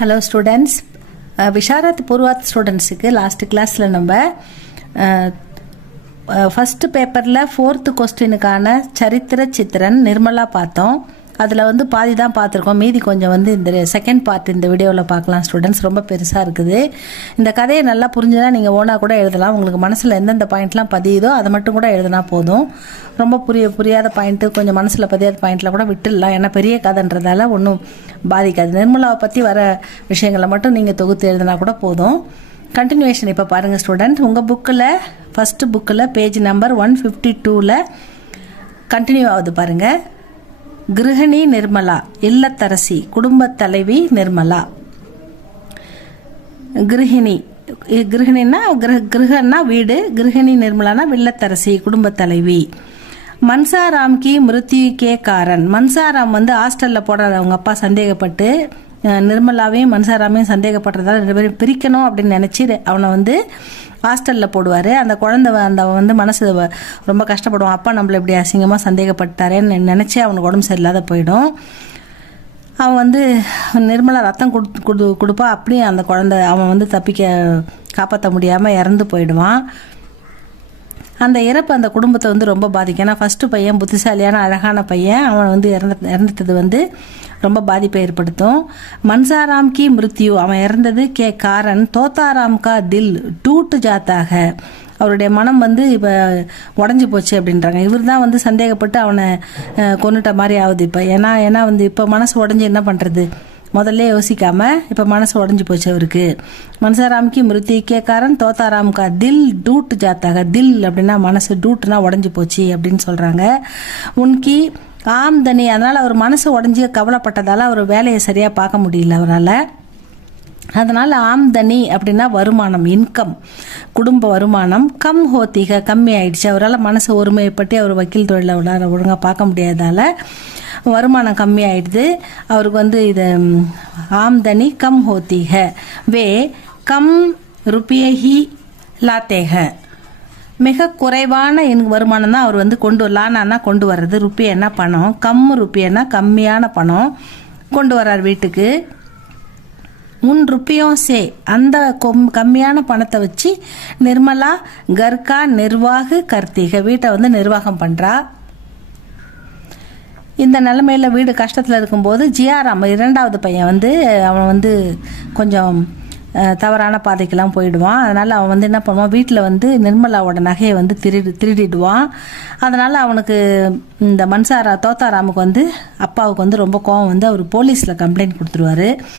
Hello students, Visharad Purvardh ஸ்டூடெண்ட்ஸுக்கு last கிளாஸில் நம்ம ஃபஸ்ட்டு பேப்பரில் 4th கொஸ்டினுக்கான சரித்திர சித்திரன் நிர்மலா பார்த்தோம். அதில் பாதி தான் பார்த்துருக்கோம், மீதி கொஞ்சம் இந்த செகண்ட் பார்ட் இந்த வீடியோவில் பார்க்கலாம் ஸ்டூடெண்ட்ஸ். ரொம்ப பெருசாக இருக்குது. இந்த கதையை நல்லா புரிஞ்சுதான் நீங்கள் ஓனாக கூட எழுதலாம். உங்களுக்கு மனசில் எந்தெந்த பாயிண்ட்லாம் பதியுதோ அதை மட்டும் கூட எழுதினா போதும். ரொம்ப புரியாத பாயிண்ட்டு, கொஞ்சம் மனசில் பதியாத பாயிண்ட்டில் கூட விட்டுடலாம். ஏன்னா பெரிய கதைன்றதால ஒன்றும் பாதிக்காது. நிர்மலாவை பற்றி வர விஷயங்களை மட்டும் நீங்கள் தொகுத்து எழுதினா கூட போதும். கண்டினியூவேஷன் இப்போ பாருங்கள் ஸ்டூடெண்ட், உங்கள் புக்கில் ஃபஸ்ட்டு புக்கில் பேஜ் நம்பர் 152ல் கண்டினியூ ஆகுது பாருங்கள். கிருஹணி நிர்மலா, இல்லத்தரசி, குடும்பத் தலைவி நிர்மலா. கிருஹிணின்னா கிருஹன்னா வீடு, கிருஹிணி நிர்மலானா இல்லத்தரசி, குடும்பத் தலைவி. மன்சாராம் கி மிருத்யு கே காரன், மன்சாராம் ஹாஸ்டலில் போடுற அவங்க அப்பா சந்தேகப்பட்டு நிர்மலாவையும் மன்சாராமையும் சந்தேகப்படுறதால 2 பேரும் பிரிக்கணும் அப்படின்னு நினச்சி அவனை ஹாஸ்டலில் போடுவார். அந்த குழந்தை மனசு ரொம்ப கஷ்டப்படுவான். அப்பா நம்மளை இப்படி அசிங்கமாக சந்தேகப்பட்டாரேன்னு நினச்சி அவனுக்கு உடம்பு சரியில்லாத போயிடும். அவன் நிர்மலா ரத்தம் கொடுப்பா. அப்படியே அந்த குழந்தை அவன் காப்பாற்ற முடியாமல் இறந்து போயிடுவான். அந்த இறப்பு அந்த குடும்பத்தை ரொம்ப பாதிக்கும். ஏன்னா ஃபஸ்ட்டு பையன் புத்திசாலியான அழகான பையன், அவன் இறந்துட்டது ரொம்ப பாதிப்பை ஏற்படுத்தும். மன்சாராம் கி மிருத்யு, அவன் இறந்தது கே காரன் தோத்தாராம் கா தில் டூட் ஜாத்தாக, அவருடைய மனம் இப்போ உடஞ்சி போச்சு அப்படின்றாங்க. இவர் தான் சந்தேகப்பட்டு அவனை கொன்னுட்ட மாதிரி ஆகுது இப்போ. ஏன்னா இப்போ மனசு உடஞ்சி என்ன பண்ணுறது, முதல்ல யோசிக்காம இப்போ மனசு உடஞ்சி போச்சு அவருக்கு. மன்சாராம் கி மிருத்யு கே காரன் தோத்தாராம் கா தில் டூட் ஜாத்தாக, தில் அப்படின்னா மனசு, டூட்னா உடஞ்சி போச்சு அப்படின்னு சொல்கிறாங்க. உன்கி ஆம்தனி, அதனால் அவர் மனசு உடஞ்சி கவலைப்பட்டதால் அவர் வேலையை சரியாக பார்க்க முடியல அவரால். அதனால் ஆம்தனி அப்படின்னா வருமானம், இன்கம், குடும்ப வருமானம். கம் ஹோத்திக, கம்மி ஆயிடுச்சு. அவரால் மனசு ஒருமைப்பட்டு அவர் வக்கீல் தொழிலை ஒழுங்காக பார்க்க முடியாதால வருமானம் கம்மி ஆயிடுது அவருக்கு. இது ஆம்தனி கம் ஹோத்திக, வே கம் ருப்பியஹி லாத்தேக, மிக குறைவான வருமானம் தான் அவர் லானா கொண்டு வர்றது, ருப்பியன்னா பணம், ருப்பியன்னா கம்மியான பணம் கொண்டு வர்றார் வீட்டுக்கு. உன் ருப்பியும் சே, அந்த கம்மியான பணத்தை வச்சு நிர்மலா கர்கா நிர்வாக கர்த்திக, வீட்டை நிர்வாகம் பண்ணுறா. இந்த நிலைமையில வீடு கஷ்டத்தில் இருக்கும்போது ஜியாராம் 2வது பையன் அவன் கொஞ்சம் தவறான பாதைக்கெல்லாம் போயிடுவான். அதனால் அவன் என்ன பண்ணுவான், வீட்டில் நிர்மலாவோட நகையை திருடிடுவான். அதனால் அவனுக்கு இந்த தோத்தாராமுக்கு அப்பாவுக்கு ரொம்ப கோவம் அவர் போலீஸில் கம்ப்ளைண்ட் கொடுத்துருவாரு.